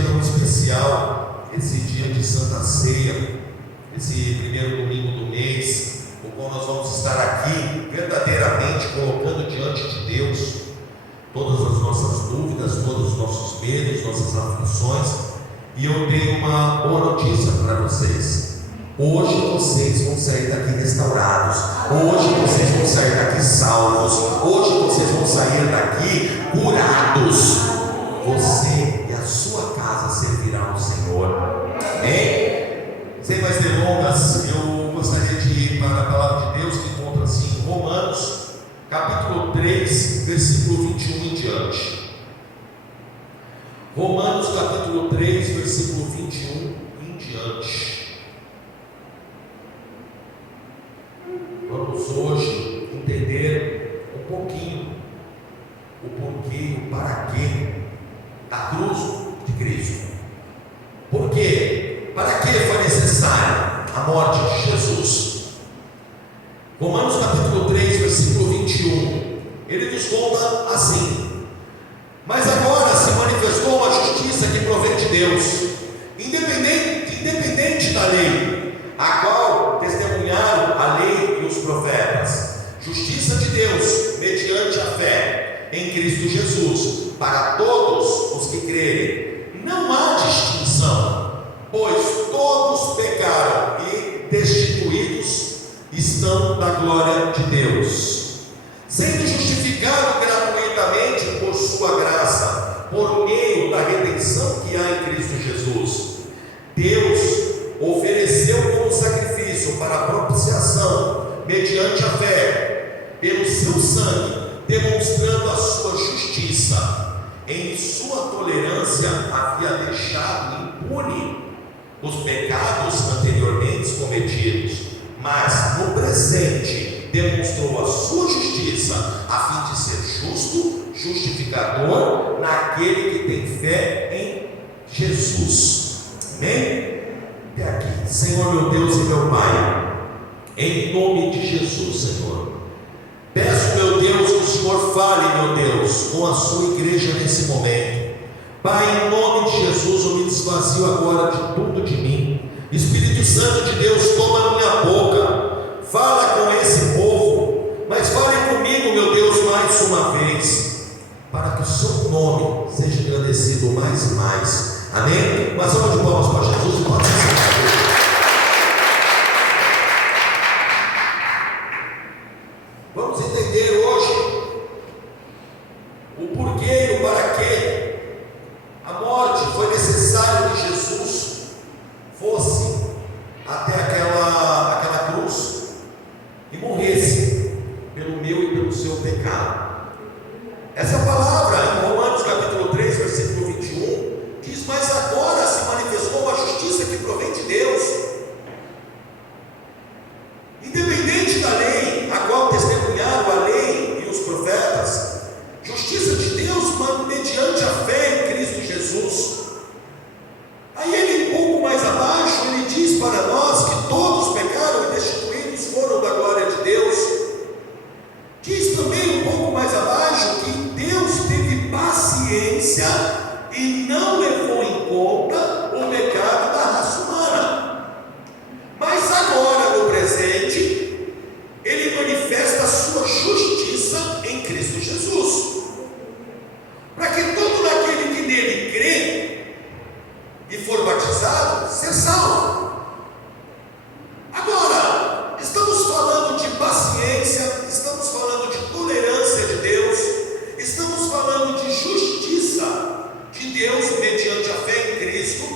dia tão especial, esse dia de Santa Ceia, esse primeiro domingo do mês, no qual nós vamos estar aqui verdadeiramente colocando diante de Deus todas as nossas dúvidas, todos os nossos medos, nossas aflições. E eu tenho uma boa notícia para vocês: hoje vocês vão sair daqui restaurados, hoje vocês vão sair daqui salvos, hoje vocês vão sair daqui curados. Você e a sua casa servirão ao Senhor. Amém? Sem mais delongas, eu gostaria de ir para a palavra de Deus, que encontra assim em Romanos, capítulo 3, versículo 21 em diante. Romanos, capítulo 3, versículo 21 em diante. Vamos hoje entender um pouquinho o porquê, o para quê da cruz de Cristo. Por quê? Para que foi necessária a morte de Jesus? Romanos capítulo 3, versículo 21, ele nos conta assim: mas agora se manifestou uma justiça que provém de Deus, independente da lei, a qual testemunharam a lei e os profetas. Justiça de Deus mediante a fé em Cristo Jesus, para todos os que crerem. Não há distinção, pois todos pecaram e destituídos estão da glória de Deus, sendo justificados gratuitamente por sua graça, por meio da redenção que há em Cristo Jesus. Deus ofereceu como sacrifício para a propiciação, mediante a fé, pelo seu sangue, demonstrando a sua justiça. Em sua tolerância havia deixado impune os pecados anteriormente cometidos, mas no presente demonstrou a sua justiça, a fim de ser justo, justificador naquele que tem fé em Jesus. Amém? Até aqui. Senhor meu Deus e meu Pai, em nome de Jesus, Senhor, peço, meu Deus, que o Senhor fale, meu Deus, com a sua igreja nesse momento. Pai, em nome de Jesus, eu me desvazio agora de tudo de mim. Espírito Santo de Deus, toma minha boca, fala com esse povo, mas fale comigo, meu Deus, mais uma vez, para que o seu nome seja engrandecido mais e mais. Amém? Uma salva de palmas para Jesus. Pode ser. Vamos entender hoje o porquê e o para quê a morte foi necessário que Jesus fosse até aquela cruz e morresse pelo meu e pelo seu pecado. Essa palavra em Romanos capítulo 3, versículo 21 diz: mas agora se manifestou uma justiça que provém de Deus, independente da lei, a qual testemunharam a lei e os profetas. Justiça de Deus mediante a fé em Cristo Jesus. Aí ele, um pouco mais abaixo, ele diz para nós que todos pecaram e destituídos foram da glória de Deus. Diz também um pouco mais abaixo que Deus teve paciência e não levou em conta o pecado da raça humana. Mas agora, no presente, ele manifesta a sua justiça em Cristo Jesus, para que todo aquele que nele crê e for batizado seja salvo. Agora, estamos falando de paciência, estamos falando de tolerância de Deus, estamos falando de justiça de Deus mediante a fé em Cristo.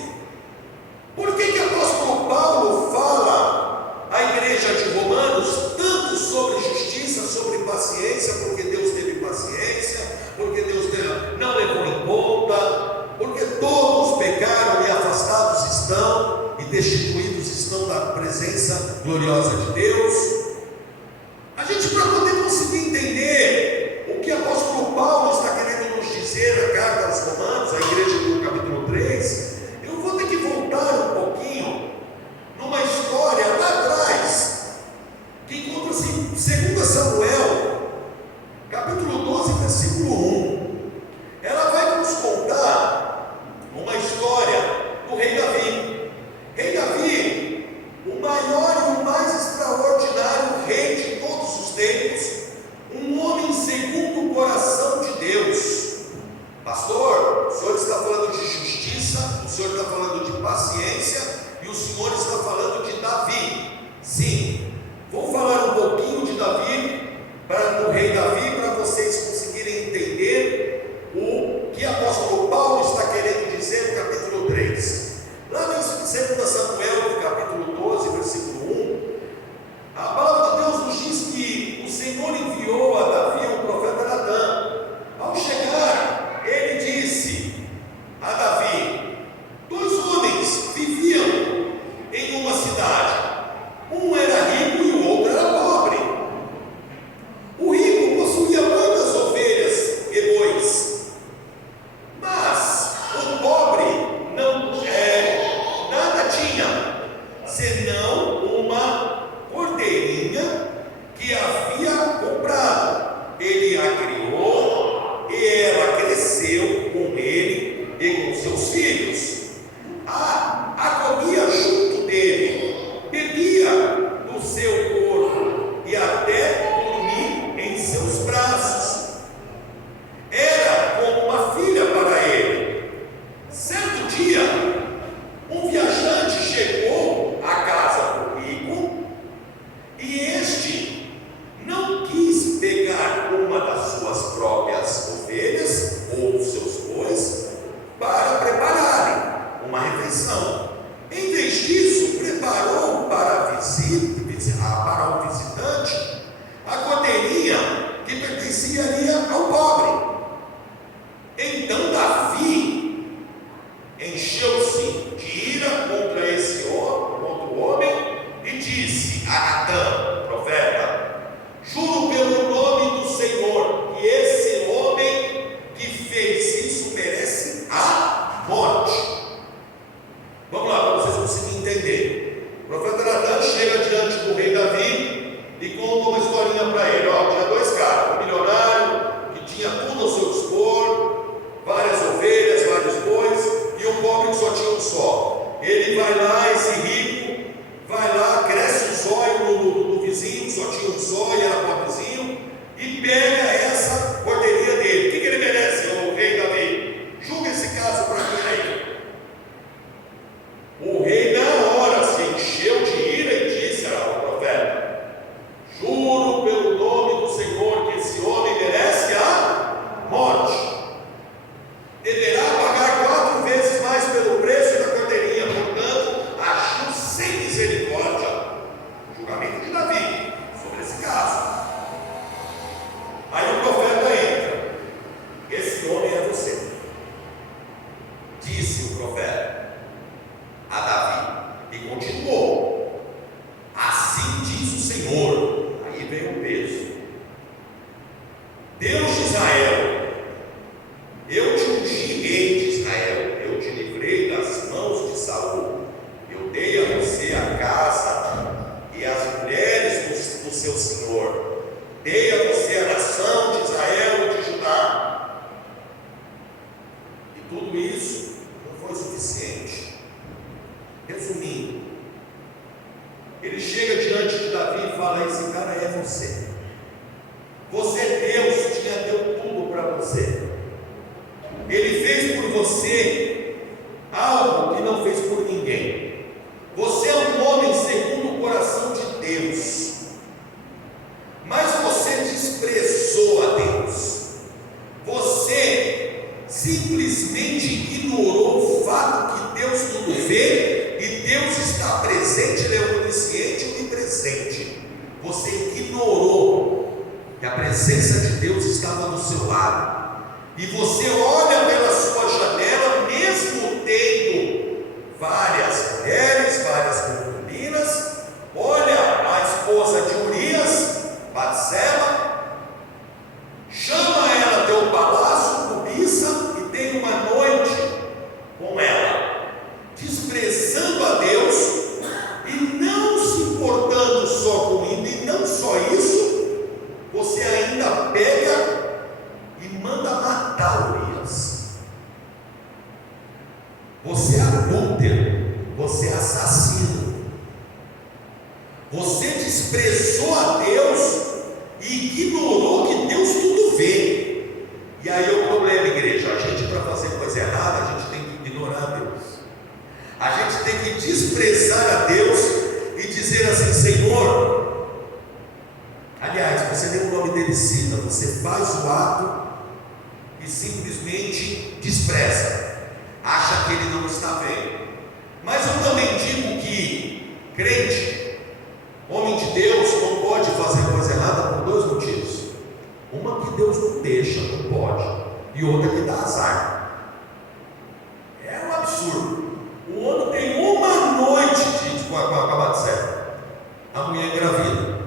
Por que o apóstolo Paulo fala à igreja de Romanos tanto sobre justiça, sobre paciência? Porque Deus teve paciência, porque Deus não levou em conta, porque todos pecaram e afastados estão e destituídos estão da presença gloriosa de Deus. A gente, para poder conseguir entender o que o apóstolo Paulo está querendo nos dizer na carta aos Romanos, a igreja do capítulo 3, eu vou ter que voltar um pouquinho numa história lá atrás, que encontra-se em 2 Samuel, capítulo 12, versículo 1. Ela vai nos contar uma história 3. Lá em 2 Samuel, capítulo 12, versículo 1, a palavra de Deus nos diz que o Senhor enviou a Davi o profeta Natã. Ao chegar, ele disse a Davi: 2 homens viviam em uma cidade, um era rico e o outro era pobre. O rico possuía muitas ovelhas e bois, mas o pobre nada tinha, senão uma cordeirinha que havia comprado. Ele a criou e ela cresceu com ele e com seus filhos. A comia junto dele, bebia do seu corpo e até dormia em seus braços. Era como uma filha para ele. Certo dia, um viajante chegou à casa do rico e este não quis pegar uma das suas próprias ovelhas ou dos seus bois para prepararem uma refeição. Em vez disso, preparou para o visitante a cordeirinha que pertencia ao pobre. Então Davi encheu-se de ira contra o homem e disse a Natã, profeta: juro pelo nome do Senhor que esse homem que fez isso merece a morte. Vamos lá, para vocês conseguirem entender. O profeta Natã chega diante do rei Davi e conta uma historinha para ele. Tinha 2 caras, um milionário que tinha tudo ao seu dispor, várias ovelhas, vários bois, e um pobre que só tinha um só. Ele vai lá, esse rico vai lá, cresce um zóio no vizinho, que só tinha um só e era pobrezinho, e pega essa cordeirinha dele. O que ele merece, o rei Davi? Julga esse caso para mim aí. O rei na hora se encheu de ira e disse ao profeta: juro pelo nome do Senhor que esse homem merece a morte. Deverá pagar 4 vezes mais pelo preço da cordeirinha. Portanto, agiu sem misericórdia. Julgamento de Davi sobre esse caso. Aí o profeta entra: esse homem é você. Disse o profeta a Davi e continuou: assim diz o Senhor. Aí vem o peso. Deus de Israel: eu te ungi rei de Israel, eu te livrei das mãos de Saul, eu dei a você a casa e as mulheres do seu senhor, dei a você a nação de Israel e de Judá. E tudo isso não foi suficiente. Resumindo, ele chega diante de Davi e fala: esse cara é você. Você, Deus, deu tudo para você. Ele fez por você algo que não fez por ninguém. Você é um homem segundo o coração de Deus, mas você desprezou a Deus. Você simplesmente ignorou o fato que Deus tudo vê e Deus está presente, Ele é onisciente e onipresente. Você ignorou que a presença de Deus estava do seu lado. E você olha pela sua janela, mesmo tendo várias mulheres, várias concubinas, olha a esposa de Urias, Batseba, chama ela ao teu palácio, cobiça e tem uma noite com ela, desprezando a Deus e não se importando só com ele. E não só isso, você ainda pega e manda matar Urias. Você é adúltero, você é assassino, você desprezou a Deus e ignorou que Deus tudo vê. E aí o problema, igreja, a gente, para fazer coisa errada, a gente tem que ignorar a Deus, a gente tem que desprezar a Deus e dizer assim: Senhor, aliás, você nem o nome dele cita, você faz o ato e simplesmente despreza. acha que ele não está vendo. Mas eu também digo que crente, homem de Deus, não pode fazer coisa errada por dois motivos. Uma que Deus não deixa, não pode, e outra que dá azar. É um absurdo. O homem tem uma noite com a bate-certa, a mulher engravida.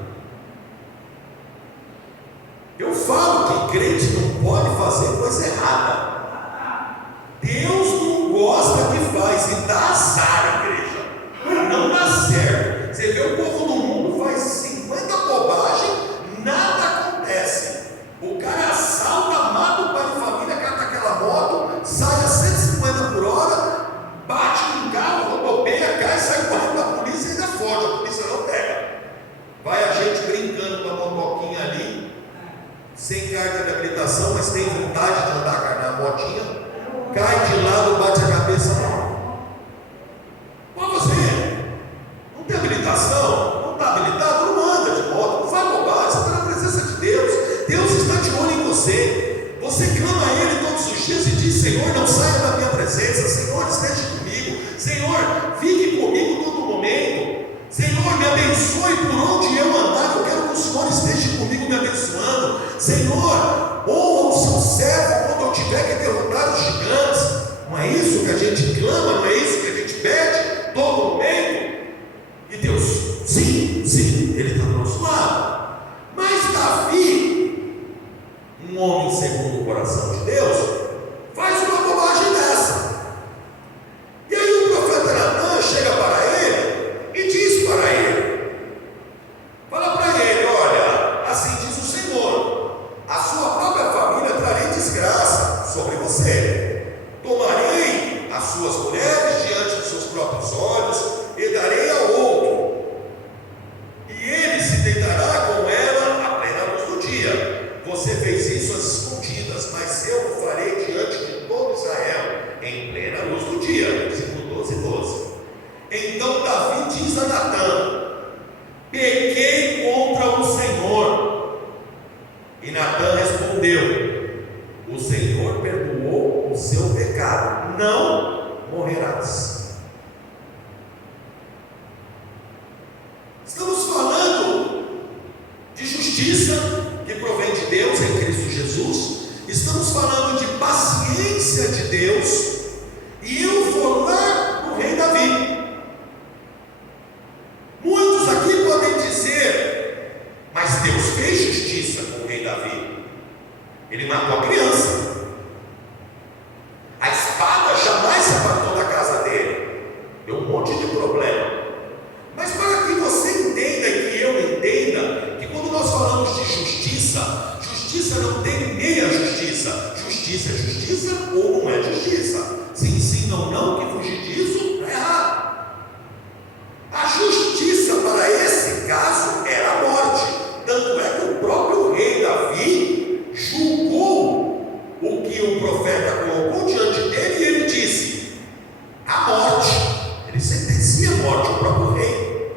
Eu falo que crente não pode fazer coisa errada. Deus não gosta que faz, e dá azar, igreja. Não dá certo. Você vê o povo do mundo faz 50 bobagens, nada acontece. O cara assalta, mata o pai de família, cata aquela moto, sai a 150 por hora, bate num carro, rodopeia, cai, sai correndo da polícia e ainda foge. A polícia não pega. Vai a gente brincando com a motoquinha ali, sem carta de habilitação, mas tem vontade de andar na motinha, cai de lado, bate a cabeça. Mas você não tem habilitação, não está habilitado, não anda de moto, não faz bobagem, você está na presença de Deus. Deus está de olho em você. Você clama a Ele todos os dias e diz: Senhor, não saia da minha presença. Senhor, esteja comigo. Senhor, fique comigo todo momento. Senhor, me abençoe por onde eu andar. Eu quero que o Senhor esteja comigo me abençoando. Senhor, honra o seu servo quando eu tiver que derrotar os gigantes. Não é isso que a gente clama, não é isso que a gente pede todo momento? E Deus, sim, Ele está do nosso lado. Mas Davi, um homem segundo o coração de Deus, faz uma bobagem dessa. E aí o profeta Natan chega para ele e diz para ele, fala para ele: olha, assim diz o Senhor, a sua própria família trarei desgraça sobre você, tomarei as suas mulheres diante dos seus próprios olhos e darei a outro, e ele se deitará com ela à plena luz do dia. Você fez isso às escondidas, mas eu o farei diante de todo Israel em plena luz do dia. Versículo 12. Então Davi diz a Natan: pequei contra o Senhor. E Natan respondeu: o Senhor perdoou o seu pecado, não morrerás. Estamos falando de justiça que provém de Deus em Cristo Jesus. Estamos falando de paciência de Deus. E eu vou lá no rei Davi. Muitos aqui podem dizer: mas Deus fez justiça com o rei Davi. Ele matou a criança. A espada jamais se apartou da casa dele. Deu um monte de problema. Mas para que você entenda e que eu entenda que quando nós falamos de justiça, justiça não tem meia justiça. Justiça é justiça ou não é justiça. Sim, sim, não, não, que fugir disso é errado. A justiça para esse caso era a morte. Tanto é que o próprio rei Davi julgou o que o profeta colocou diante dele e ele disse: a morte. Ele sentencia a morte, o próprio rei.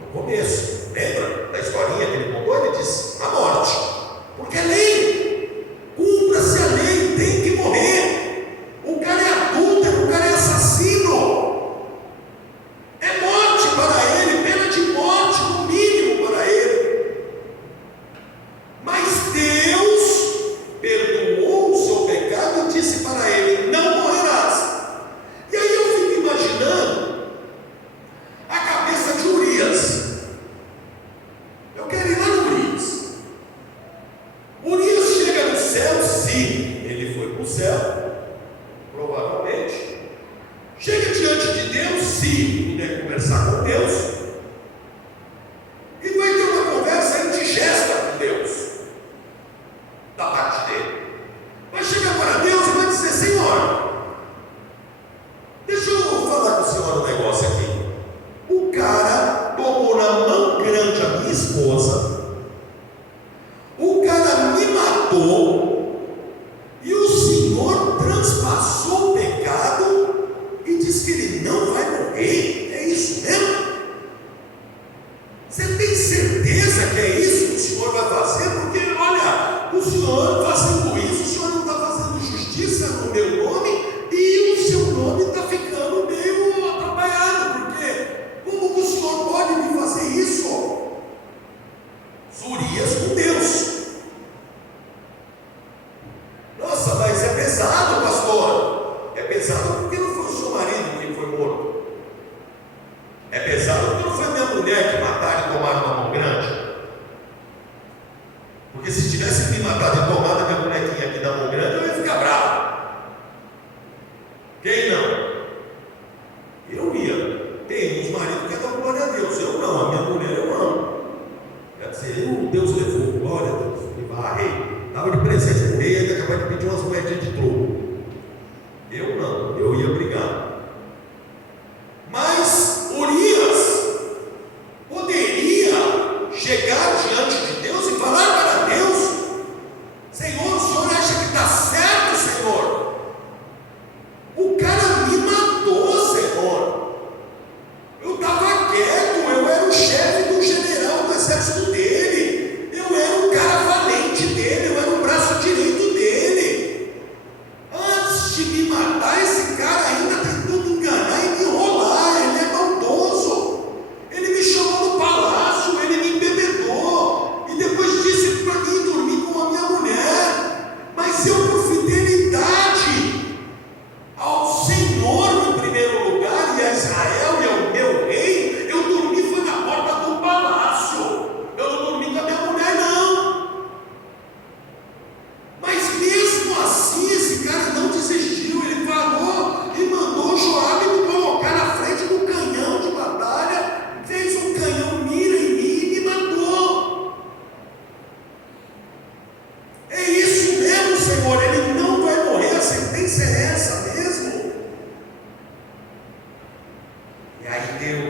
No começo, lembra da historinha que ele contou? Ele disse: a morte, porque é lei, cumpra-se a lei, tem que morrer. O cara é adúltero, o cara é assassino, é morte para ele, pena de morte no mínimo para ele. Mas Deus perdoou o seu pecado e disse para ele: não morrerás. E aí eu fico imaginando a cabeça de Urias. Eu quero ir lá no Urias. Urias chega no céu, se ele foi para o céu, provavelmente. Chega diante de Deus, se puder conversar com Deus, e vai ter uma conversa indigesta com Deus, da parte dele. Vai chegar para Deus e vai dizer: Senhor, deixa eu falar com o senhor um negócio aqui. O cara tomou na mão grande a minha esposa, o cara me matou, e o senhor transpassou o pecado e diz que ele não vai morrer. É isso mesmo?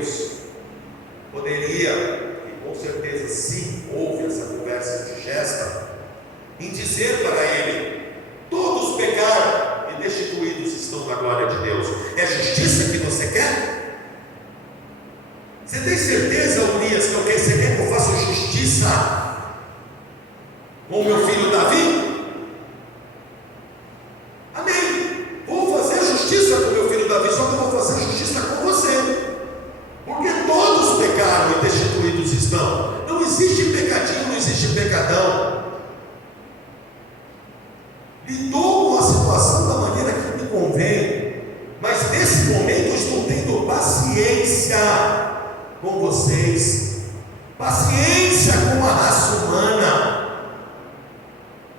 Deus poderia, e com certeza sim, houve essa conversa indigesta, em dizer para ele: todos pecaram e destituídos estão da glória de Deus. É justiça que você quer? Você tem certeza, Urias, que você quer que eu faça justiça com o meu filho Davi? Amém. Vou fazer justiça com o meu filho Davi, só que eu vou fazer justiça com você, porque todos pecaram e destituídos estão. Não existe pecadinho, não existe pecadão. Lidou com a situação da maneira que me convém, mas nesse momento eu estou tendo paciência com vocês, paciência com a raça humana,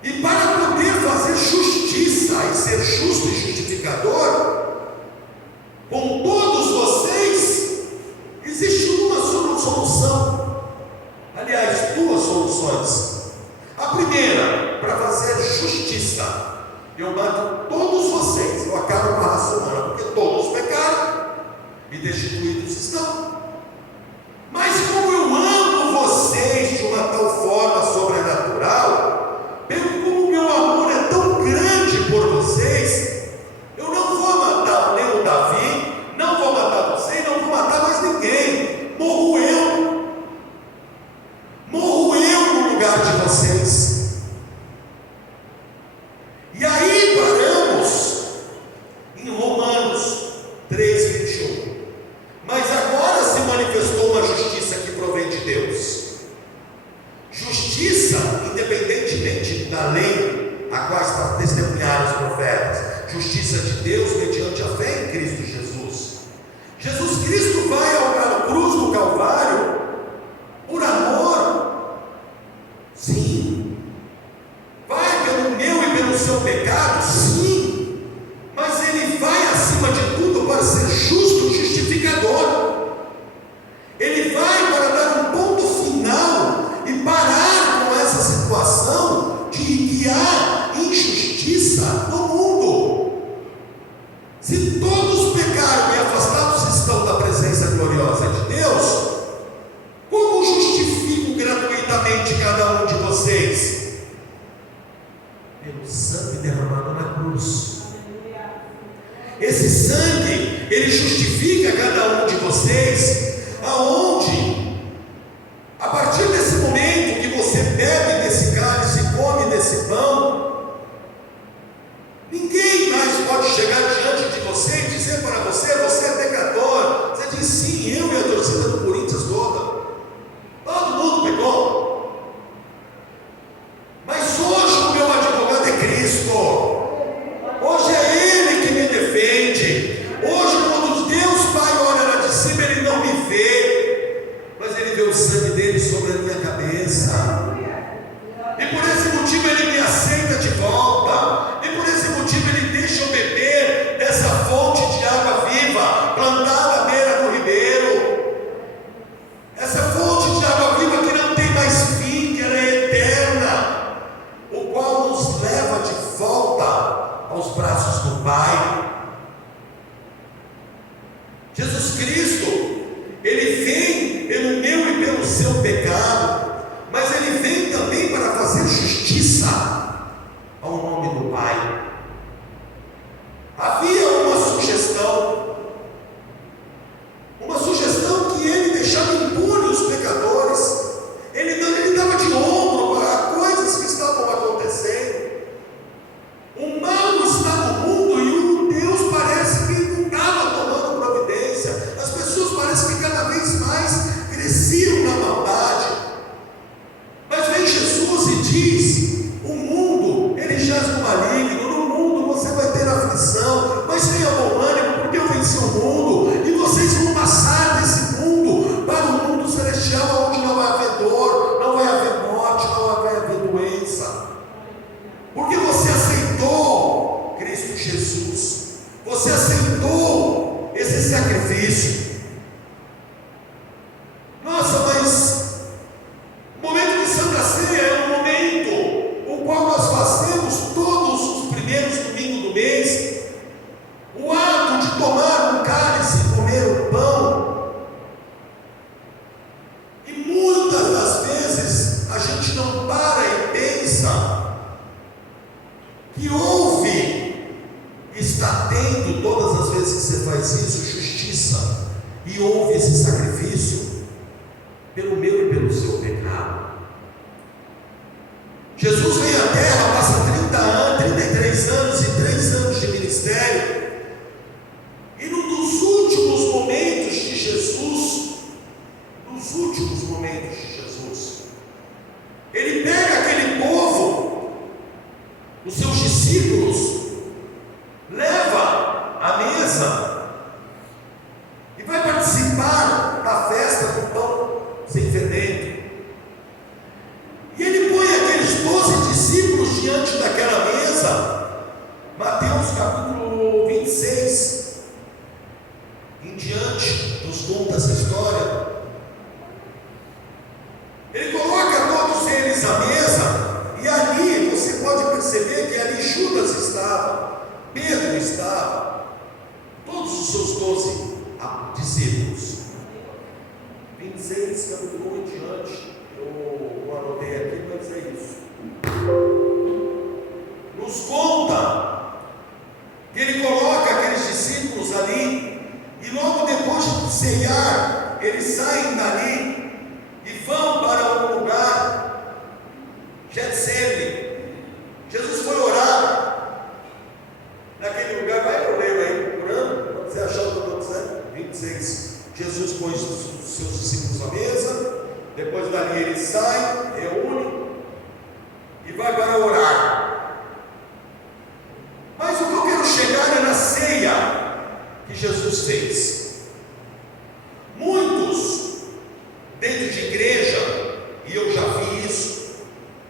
e para poder fazer justiça e ser justo e justificador com todos vocês, existe uma solução, aliás, duas soluções. A primeira, para fazer justiça, eu mato todos vocês, eu acabo com a raça humana, porque todos pecaram e destituídos estão. Mas como eu amo vocês de uma tal forma sobrenatural, como meu amor é tão grande por vocês, eu não vou matar nem o Davi, não vou matar você, não vou matar mais ninguém. Morro eu no lugar de vocês. E aí paramos em Romanos 3:21. Mas agora se manifestou uma justiça que provém de Deus. Justiça, independentemente da lei a qual está testemunhado os profetas. Justiça de Deus mediante a fé em Cristo Jesus. Jesus Cristo vai à cruz do Calvário por amor. Sim. Vai pelo meu e pelo seu pecado. Sim. Mas ele vai acima de tudo para ser justo e justificador. Ele vai para dar um ponto final e parar com essa situação de que há injustiça no mundo. Se todos pecaram e afastados estão da presença gloriosa de Deus, como justifico gratuitamente cada um de vocês? Pelo sangue derramado na cruz. Esse sangue, ele justifica cada um de vocês, aonde, a partir desse momento que você bebe desse cálice e come desse pão, ninguém mais pode chegar diante de você e dizer para você: você é pecador. Você diz: sim, eu e a torcida do Corinthians toda, todo mundo pecou. Mas hoje o meu advogado é Cristo. Hoje é Ele que me defende. Hoje, quando Deus Pai olha lá de cima, Ele não me vê, mas Ele vê o sangue dele sobre a minha cabeça. E por esse motivo Ele me aceita de volta. E por esse motivo Ele deixa eu beber dessa fonte de água viva, plantada à beira do ribeiro. Essa fonte de água viva que não tem mais fim, que ela é eterna, o qual nos leva de volta aos braços do Pai. Jesus Cristo, Ele vem pelo meu e pelo seu pecado, mas Ele vem também para fazer justiça ao nome do Pai. Havia uma sugestão que Ele deixava impune os pecadores. Ele dava de ombro para coisas que estavam acontecendo. O mal está no mundo e o Deus parece que não estava tomando providência. As pessoas parecem que cada vez mais cresciam na maldade. Mas vem Jesus e diz: o mundo, ele jaz no maligno. No mundo você vai ter aflição, mas tenha bom ânimo, porque eu venci o mundo. E vocês vão passar desse mundo para o mundo celestial, onde não vai haver dor, não vai haver morte, não vai haver doença. Porque você aceitou Cristo Jesus, você aceitou esse sacrifício. Nossa, mas o momento de Santa Ceia é um momento o qual nós fazemos todos os primeiros domingos do mês. O ato de tomar um cálice e comer o pão E houve esse sacrifício pelo meu e pelo seu pecado. Jesus vem à terra, passa 30 anos, 33 anos e 3 anos de ministério. E num dos últimos momentos de Jesus, ele pega aquele povo, os seus discípulos, leva à mesa e vai participar da festa do pão sem fermento. E ele põe aqueles 12 discípulos diante daquela mesa. Mateus capítulo 26 em diante nos conta essa história. Ele coloca todos eles à mesa, e ali você pode perceber que ali Judas estava, Pedro estava, todos os seus 12 discípulos. 26, capítulo 1 em diante, eu anotei aqui para dizer isso. Nos conta que ele coloca aqueles discípulos ali, e logo depois de ceiar, eles saem dali e vão para um lugar, Getsemane. Jesus foi orar naquele lugar. Vai eu leio aí procurando, quando você achar o que eu estou dizendo. 26. Jesus põe os seus discípulos à mesa, depois dali ele sai, reúne e vai para orar. Mas o que eu quero chegar é na ceia que Jesus fez. Muitos dentro de igreja, e eu já vi isso,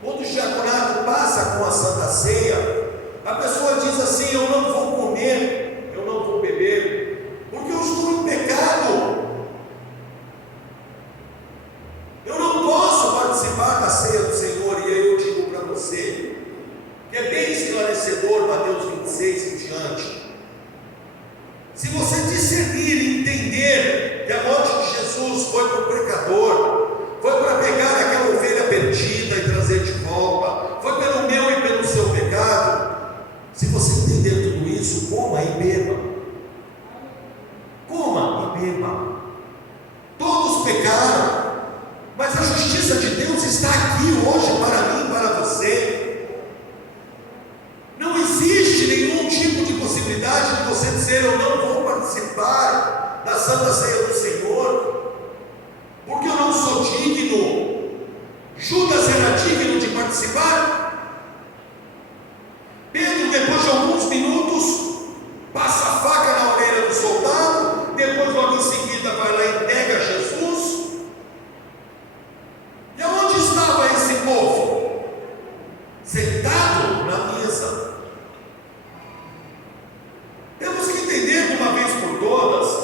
quando o diaconato passa com a Santa Ceia, a pessoa diz assim: eu não vou comer, eu não vou beber, porque eu estou em pecado, eu não posso participar da ceia do Senhor. E aí eu digo para você, que é bem esclarecedor, Mateus 26 em diante. Se você discernir e entender que a morte de Jesus foi para o pecador, foi para pegar aquela ovelha perdida e trazer de volta, foi pelo meu e pelo seu pecado, se você entender tudo isso, coma e beba. Coma e beba. Todos pecaram, mas a justiça de Deus está aqui hoje para mim e para você. Não existe nenhum tipo de possibilidade de você dizer: eu não vou participar da Santa Ceia do Senhor, porque eu não sou digno. Judas era digno de participar. Pedro, depois de alguns minutos, passa a faca na orelha do soldado, depois logo em seguida vai lá e nega Jesus. E aonde estava esse povo? Sentado na mesa. Temos que entender de uma vez por todas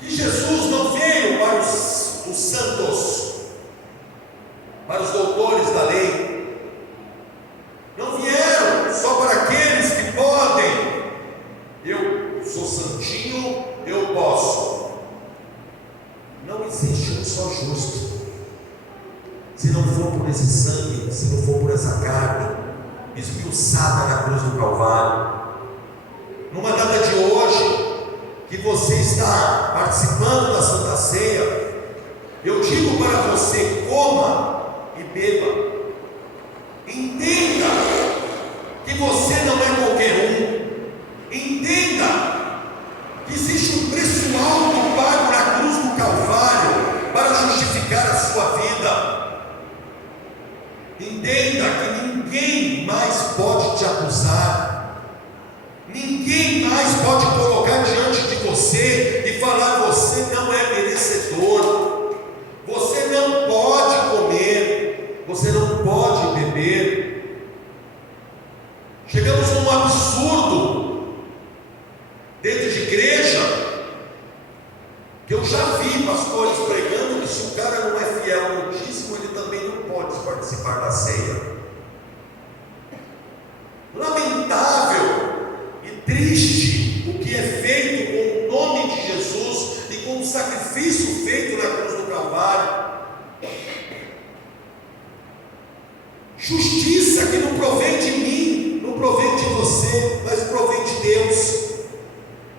que Jesus não veio para os santos, para os doutores da lei, não vieram só para aqueles que podem. Eu sou santinho, eu posso. Não existe um só justo. Se não for por esse sangue, se não for por essa carne esmiuçada na cruz do Calvário, numa data de hoje, que você está participando da Santa Ceia, eu digo para você: coma e beba. Entenda que você não é qualquer um. Entenda que existe um preço alto pago na cruz do Calvário para justificar a sua vida. Entenda que ninguém mais pode te acusar. Ninguém mais pode colocar diante de você e falar: você não é merecedor, você não pode comer, você não pode beber. Chegamos num absurdo dentro de igreja, que eu já vi pastores pregando que se o cara não é fiel no dízimo, ele também não pode participar da ceia. Lamentável e triste o que é feito com o nome de Jesus e com o sacrifício feito na cruz do Calvário. Justiça que não provém de mim, não provém de você, mas provém de Deus.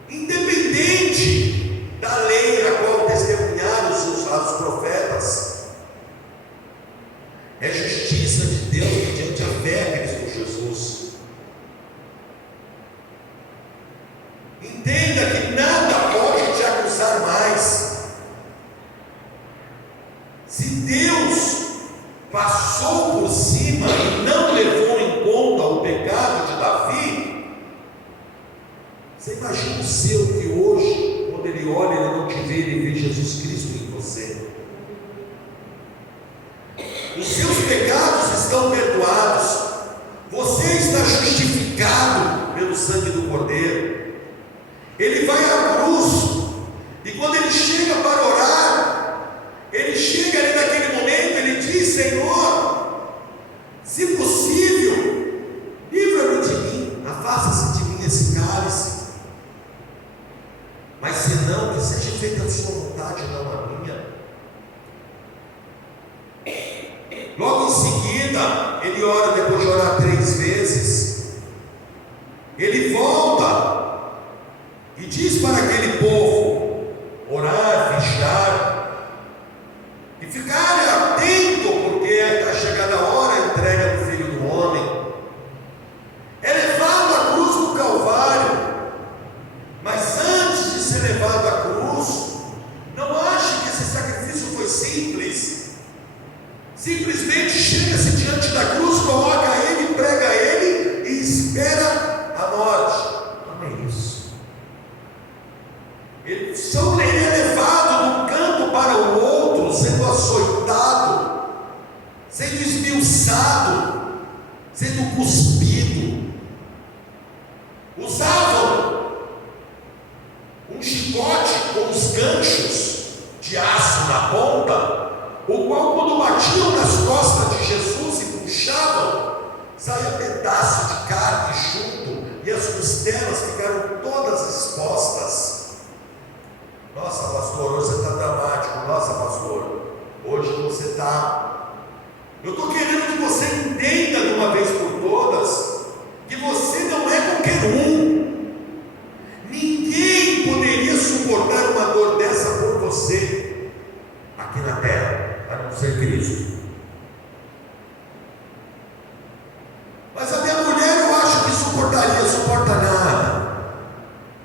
Independente da seu que hoje, quando ele olha, ele não te vê, ele vê Jesus Cristo em você. Os seus pecados estão perdoados. Você está justificado pelo sangue do Cordeiro. Ele vai à cruz, e quando ele chega para orar, ele chega ali naquele momento, ele diz: Senhor, se possível, livra-me de mim, afasta-se de mim esse cálice, mas se não, que seja feita a sua vontade, não a minha. Logo em seguida, ele ora, depois de orar 3 vezes, ele volta e diz para aquele povo orar, vigiar e ficar atento, porque está chegada a hora da entrega do Filho do Homem. É levado à cruz do Calvário, mas antes de ser levado à cruz, não ache que esse sacrifício foi simples. Simplesmente chega-se diante da cruz, coloca ele, prega ele e espera a morte. Não é isso. Ele é levado de um canto para o outro, sendo açoitado, sendo esmiuçado, sendo cuspido. Usavam um chicote com os ganchos de aço na ponta, o qual, quando batiam nas costas de Jesus e puxavam, saía pedaço de carne junto, e as costelas ficaram todas expostas. Nossa, pastor, hoje você está dramático. Nossa, pastor, hoje você está... Eu estou querendo que você entenda de uma vez por todas que você não é qualquer um. Ninguém poderia suportar uma dor dessa por você aqui na terra, a não ser Cristo. Mas a minha mulher, eu acho que suportaria, suporta nada.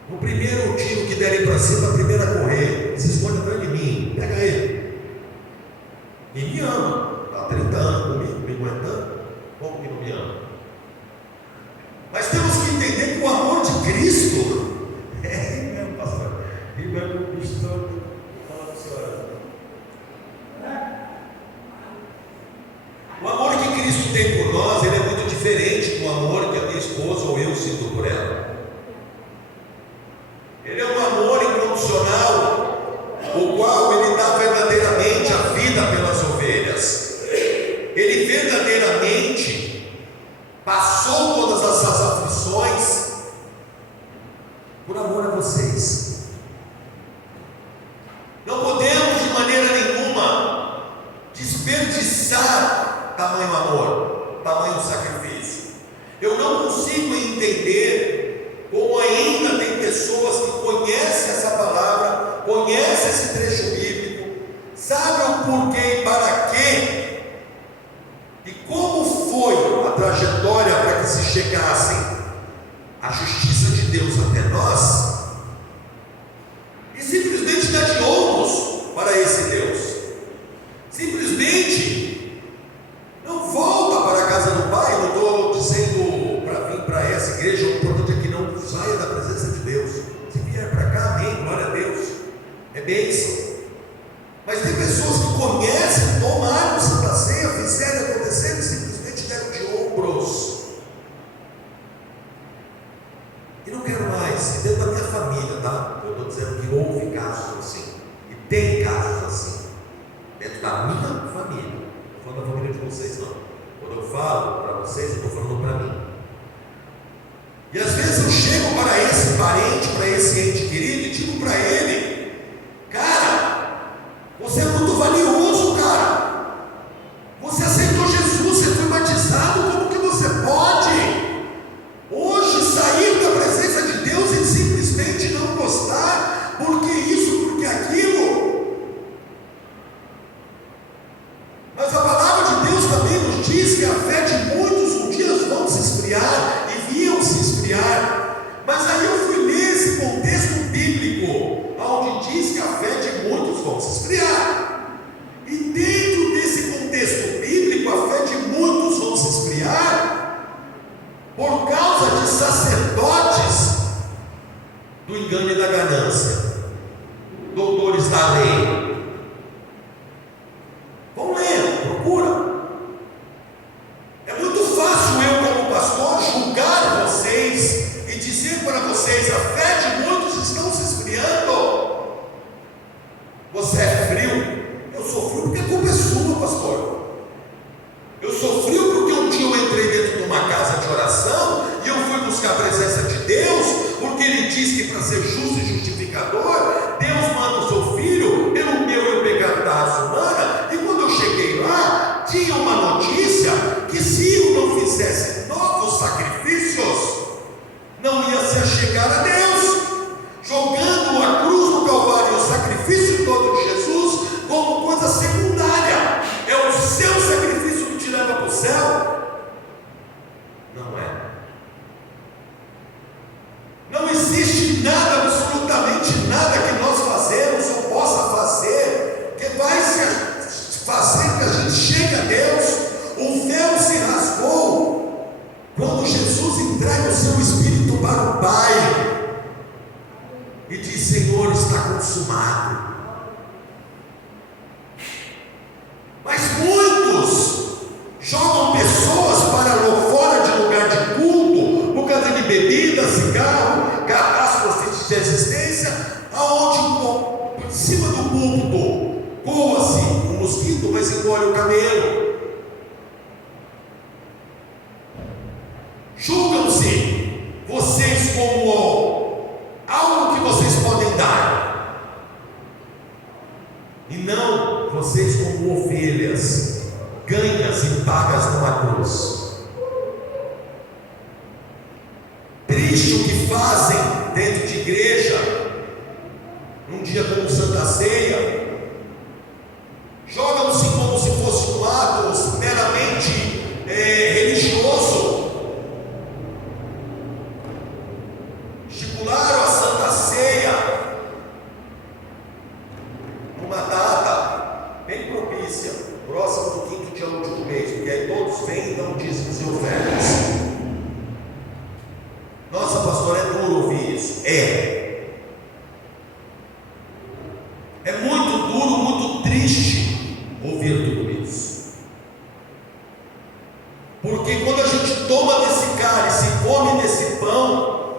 No primeiro tiro que derem para cima, a primeira a correr, se esconde atrás de mim, pega ele. E me ama, está 30 anos comigo, me aguentando, como que não me ama? Mas temos que entender que o amor de Cristo é mesmo, pastor. E mesmo o bicho todo, fala para a senhora. O amor que Cristo tem por nós, ele é muito diferente do amor que a minha esposa ou eu sinto por ela. Ele é um amor incondicional, o qual ele dá verdadeiramente a vida pelas ovelhas. Ele verdadeiramente passou todas essas aflições por amor a vocês. Não podemos de maneira nenhuma desperdiçar tamanho amor, tamanho sacrifício. Eu não consigo entender como ainda tem pessoas que conhecem essa palavra, conhecem esse trecho bíblico, sabem o porquê e para quê, e como foi a trajetória para que se chegassem a justiça de Deus até nós, e simplesmente dá de ombros para esse Deus, simplesmente não volta para a casa do Pai. Não estou dizendo para vir para essa igreja, o importante é que não saia da presença de Deus. Se vier para cá, amém, glória a Deus, é bênção. Mas tem pessoas que conhecem, tomaram Santa Ceia, fizeram acontecer e simplesmente deram de ombros. E não quero mais, e dentro da minha família, tá? Eu estou dizendo que houve casos assim, e tem casos assim, dentro da minha família. Não estou falando da família de vocês, não. Quando eu falo para vocês, eu estou falando para mim. E às vezes eu chego para esse parente, para esse ente querido, e digo para ele: cara, você é muito valioso, cara. Você aceitou Jesus, você foi batizado, como que você pode hoje sair da presença de Deus e simplesmente não gostar, porque isso, porque aquilo? Mas a palavra de Deus também nos diz que a fé de muitos um dia vão se esfriar, e viam se esfriar. Mas aí da ganância, doutores da lei. Vão ler, procura. É muito fácil eu, como pastor, julgar vocês e dizer para vocês: a fé de muitos estão se esfriando. Você é frio? Eu sou frio porque a culpa é sua, pastor. Eu sou frio porque um dia eu entrei dentro de uma casa de oração e eu fui buscar a presença de Deus, porque Ele diz que para ser justo e justificador, Deus manda o seu Filho pelo meu e o pecado da raça humana. E quando eu cheguei lá, tinha uma notícia que se eu não fizesse novos sacrifícios, não ia se achegar a Deus, jogando a cruz no Calvário e o sacrifício todo de Jesus como coisa secundária. É o seu sacrifício que te leva para o céu? Não é. Não existe nada, absolutamente nada que nós fazemos ou possa fazer que vai fazer que a gente chegue a Deus. O véu se rasgou quando Jesus entrega o seu Espírito para o Pai e diz: Senhor, está consumado. Mas muitos jogam pessoas para fora de lugar de culto, por causa de bebida, cigarro, catástrofes de existência, aonde por cima do púlpito coa-se um mosquito, mas engole o camelo. Julgam-se vocês como algo que vocês podem dar, e não vocês como ovelhas ganhas e pagas numa cruz. Triste o que fazem dentro de igreja, num dia como Santa Ceia. Jogam-se como se fosse um ato meramente religioso. Estipularam a Santa Ceia numa data bem propícia, próximo do quinto dia útil do mês, porque aí todos vêm e dão dízimos e ofertas. Nossa, pastor, é duro ouvir isso. É muito duro, muito triste ouvir tudo isso. Porque quando a gente toma desse cálice e come desse pão,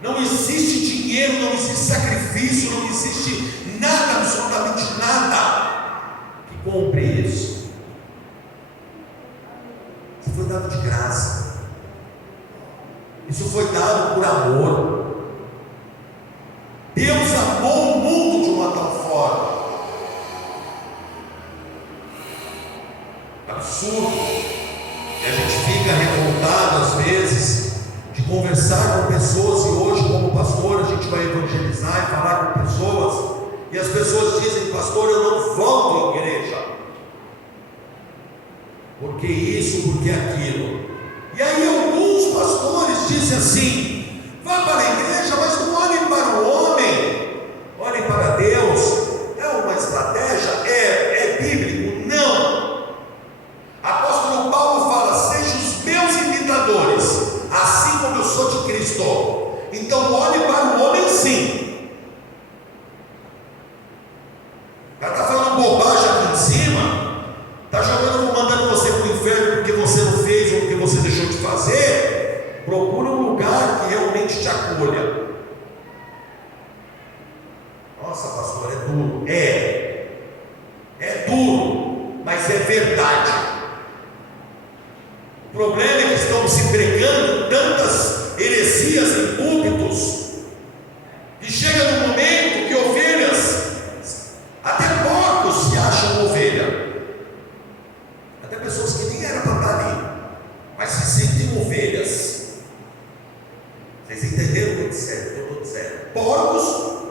não existe dinheiro, não existe sacrifício, não existe nada, absolutamente nada que compre isso. Isso foi dado de graça. Isso foi dado por amor. Deus amou o mundo de uma tal forma. Absurdo. E a gente fica revoltado às vezes de conversar com pessoas, e hoje como pastor a gente vai evangelizar e falar com pessoas, e as pessoas dizem: pastor, eu não volto à igreja, porque isso, porque aquilo. E aí alguns pastores dizem assim: vá para a igreja, mas não olhem para o homem, olhem para Deus. É uma estratégia? É bíblico? Não. Apóstolo Paulo fala: sejam os meus imitadores, assim como eu sou de Cristo. Então olhe para o homem, sim. O cara está falando bobagem aqui em cima, está jogando, mandando você para o inferno porque você não fez ou porque você deixou de fazer. Procura um lugar que realmente te acolha. Nossa, pastor, é duro. É duro, mas é verdade. O problema é que estão se pregando tantas heresias em púlpitos, que chega no momento que ovelhas, até porcos se acham ovelha, até pessoas que nem eram para estar ali, mas se sentem ovelhas. Vocês entenderam o que eu estou dizendo? Porcos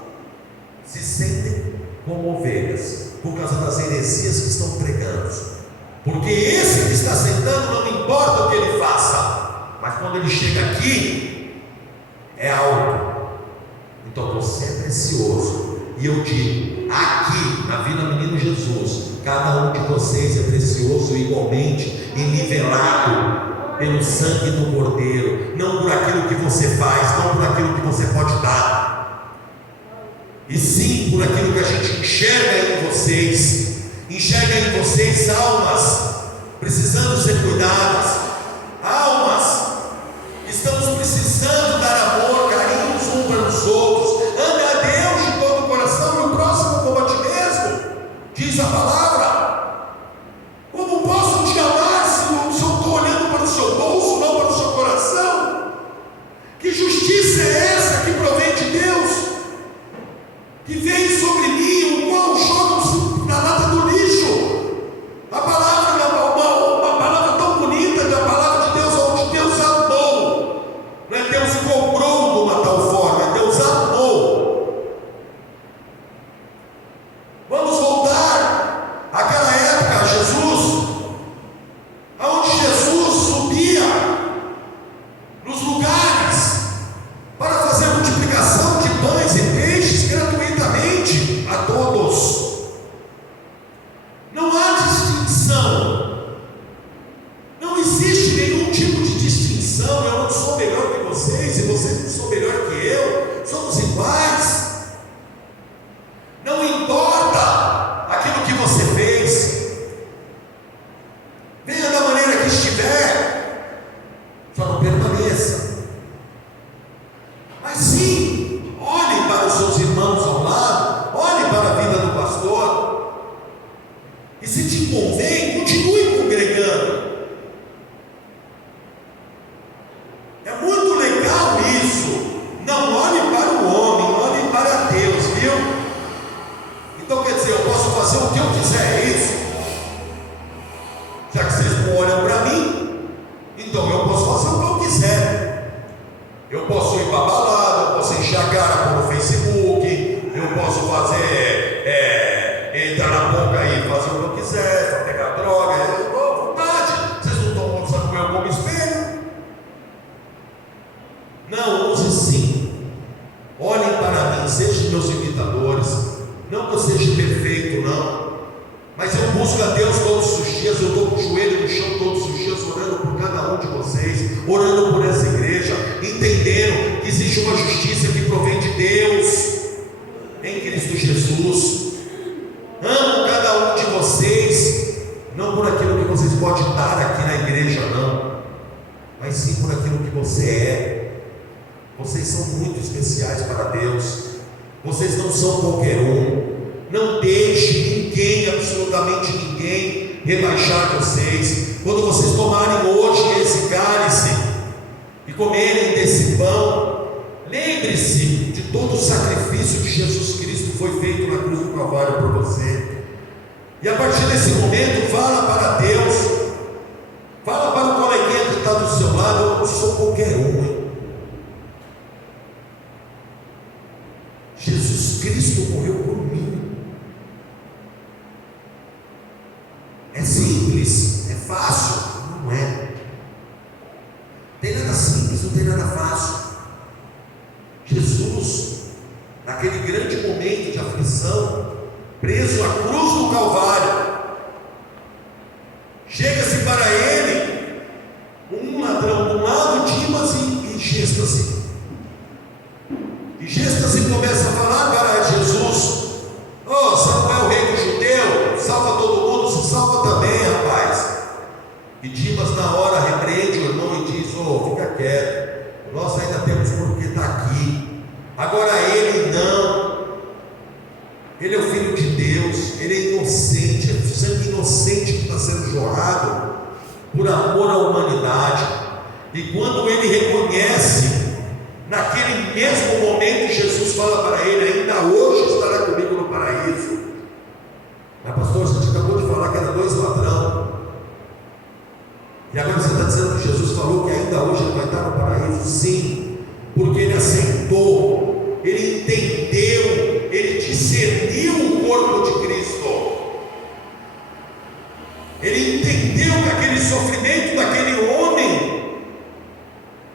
se sentem como ovelhas por causa das heresias que estão pregando. Porque esse que está sentando, não importa o que ele faça, mas quando ele chega aqui, é algo. Então você é precioso. E eu digo, aqui na Vila Menino Jesus, cada um de vocês é precioso igualmente e nivelado pelo sangue do Cordeiro, não por aquilo que você faz, não por aquilo que você pode dar. e sim por aquilo que a gente enxerga em vocês. Enxerga em vocês almas precisando ser cuidadas, almas que estamos precisando dar amor, carinhos uns para os outros. Ame a Deus de todo o coração e o próximo como a ti mesmo, diz a palavra. Como posso te amar se eu estou olhando para o seu bolso, não para o seu coração? Que justiça é essa que provém de Deus, que vem sobre mim, o qual joga na lata do lixo? A palavra, uma palavra tão bonita, da palavra de Deus, onde Deus amou. Não é Deus cobrou de uma tal forma, é Deus amou. Vamos voltar àquela época, Jesus, aonde Jesus subia nos lugares para fazer multiplicação de pães e peixes gratuitamente a todos. Não há distinção, não existe nenhum tipo de distinção. Eu não sou melhor que vocês e vocês não são melhor que eu, somos iguais. Não importa aquilo que você fez, venha da maneira que estiver, só não permaneça. Mas sim, olhe para os seus irmãos ao lado, olhe para a vida do pastor, e se te convém, continue congregando. É muito legal isso. Não olhe para o homem, olhe para Deus, viu? Então quer dizer, eu posso fazer o que eu quiser, é isso? Já que vocês não olham para mim, então eu posso fazer o que eu quiser. Eu posso ir para a balada, eu posso encher a cara pelo Facebook, eu posso fazer, entrar na boca e fazer o que eu quiser, pegar droga, eu dou à vontade. Vocês não estão usando eu como espelho? Não, use sim. Olhem para mim, sejam meus imitadores. Não que eu seja perfeito, não, mas eu busco a Deus todos os dias. Eu estou com o joelho no chão todos os dias, orando por cada um de vocês, orando por essa igreja, entendendo que existe uma justiça que provém de Deus em Cristo Jesus. Amo cada um de vocês, não por aquilo que vocês podem dar aqui na igreja, não, mas sim por aquilo que você é. Vocês são muito especiais para Deus. Vocês não são qualquer um. Não deixe ninguém, absolutamente ninguém, rebaixar vocês. Quando vocês tomarem hoje esse cálice e comerem desse pão, lembre-se de todo o sacrifício que Jesus Cristo foi feito na cruz do Calvário por você. E a partir desse momento, fala para Deus, fala para o coleguinha que está do seu lado: eu não sou qualquer um, hein? Jesus Cristo morreu por mim. É simples, é fácil? Não é. Tem nada simples, não tem nada fácil. Jesus, naquele grande momento de aflição, preso à cruz do Calvário, chega-se para ele um ladrão, de um lado Dimas e Gêstase. E Gêstase começa a falar para Jesus: oh, Samuel, rei dos judeus, salva todo mundo, se salva também, rapaz. E Dimas na hora repreende o irmão e diz: oh, fica quieto, nós ainda temos porque está aqui. Agora ele não, ele é o filho de Deus, ele é inocente, é sangue inocente que está sendo jorrado por amor à humanidade. E quando ele reconhece, naquele mesmo momento, Jesus fala para ele: ainda hoje estará comigo no paraíso. Mas pastor, você acabou de falar que era 2 ladrão, e agora você está dizendo que Jesus falou que ainda hoje ele vai estar no paraíso? Sim, porque ele aceitou, ele entendeu, ele discerniu o corpo de Cristo. Ele entendeu que aquele sofrimento daquele homem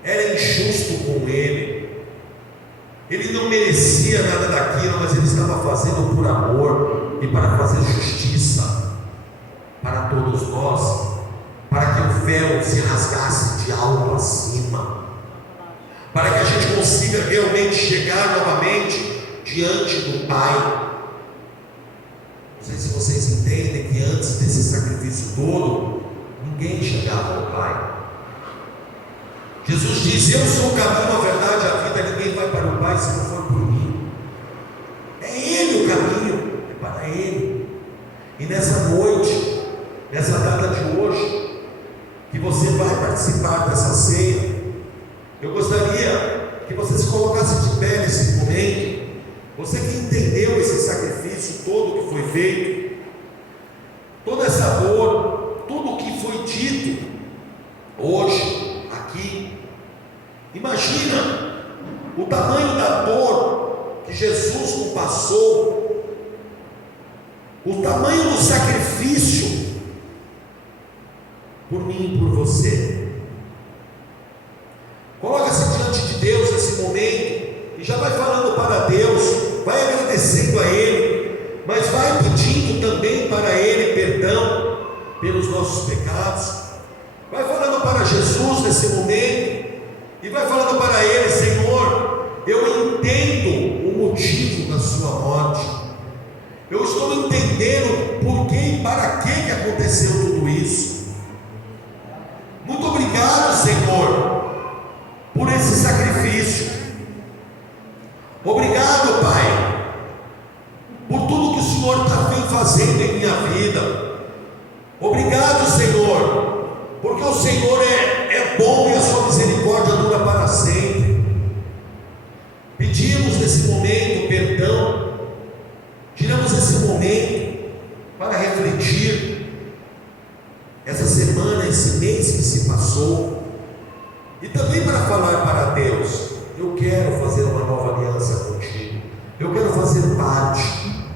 era injusto com ele. Ele não merecia nada daquilo, mas ele estava fazendo por amor e para fazer justiça para todos nós, para que o véu se rasgasse de alto acima, para que a gente consiga realmente chegar novamente diante do Pai. Não sei se vocês entendem que antes desse sacrifício todo, ninguém chegava ao Pai. Jesus diz: eu sou o caminho, a verdade e a vida, ninguém vai para o Pai se não for por mim. É Ele o caminho, é para Ele. E nessa noite, nessa data de hoje, que você vai participar dessa ceia, eu gostaria que você se colocasse de pé nesse momento. Você que entendeu esse sacrifício todo que foi feito, toda essa dor, tudo o que foi dito hoje aqui. Imagina o tamanho da dor que Jesus nos passou, o tamanho do sacrifício por mim e por você. Coloca-se diante de Deus nesse momento e já vai falando para Deus, vai agradecendo a Ele, mas vai pedindo também para Ele perdão pelos nossos pecados. Vai falando para Jesus nesse momento e vai falando para Ele: Senhor, eu entendo o motivo da sua morte, eu estou entendendo por que e para que aconteceu tudo isso. Muito obrigado, Senhor, por esse sacrifício. Obrigado, Pai, por tudo que o Senhor vem fazendo em minha vida. Obrigado, Senhor, porque o Senhor é bom e a sua misericórdia dura para sempre. Pedimos nesse momento perdão, tiramos esse momento para refletir essa semana, esse mês que se passou, e também para falar para Deus: eu quero fazer uma nova aliança contigo, eu quero fazer parte,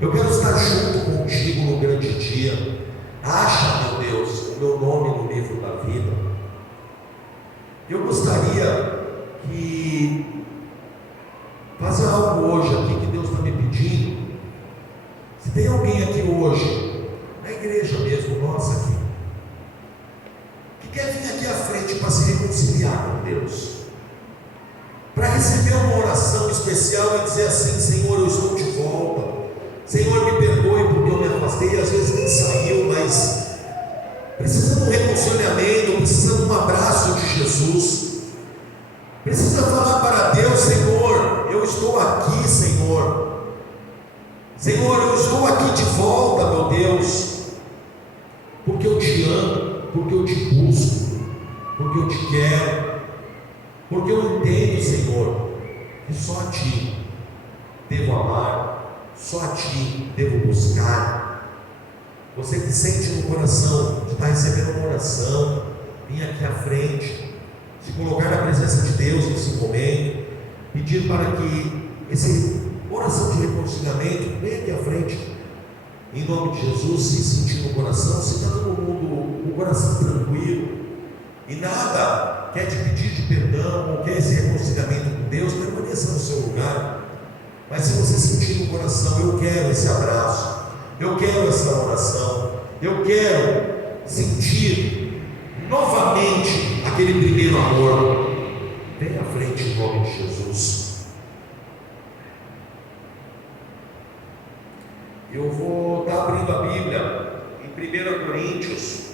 eu quero estar junto contigo no grande dia. Acha, meu Deus, o meu nome no livro da vida. Eu gostaria que faça algo hoje aqui que Deus está me pedindo. Se tem alguém aqui hoje, na igreja mesmo, nossa aqui, que quer vir aqui à frente para se reconciliar com Deus, para receber uma oração especial e dizer assim: Senhor, eu estou de volta, Senhor, me perdoe porque eu me afastei, às vezes nem saiu, mas precisa de um reconciliamento, precisa de um abraço de Jesus, precisa falar para Deus: Senhor, eu estou aqui, Senhor, eu estou aqui de volta, meu Deus, porque eu te amo, porque eu te busco, porque eu te quero, porque eu entendo, Senhor, que só a Ti devo amar, só a Ti devo buscar. Você que sente no coração de estar recebendo uma oração, vem aqui à frente, se colocar na presença de Deus nesse momento, pedir para que essa oração de reconciliamento venha aqui à frente, em nome de Jesus. Se sentir no coração, se está todo mundo com o coração tranquilo e nada quer te pedir de perdão ou quer esse reconciliamento com Deus, permaneça no seu lugar. Mas se você sentir no coração: eu quero esse abraço, eu quero essa oração, eu quero sentir novamente aquele primeiro amor, vem à frente em nome de Jesus. Eu vou estar abrindo a Bíblia em 1 Coríntios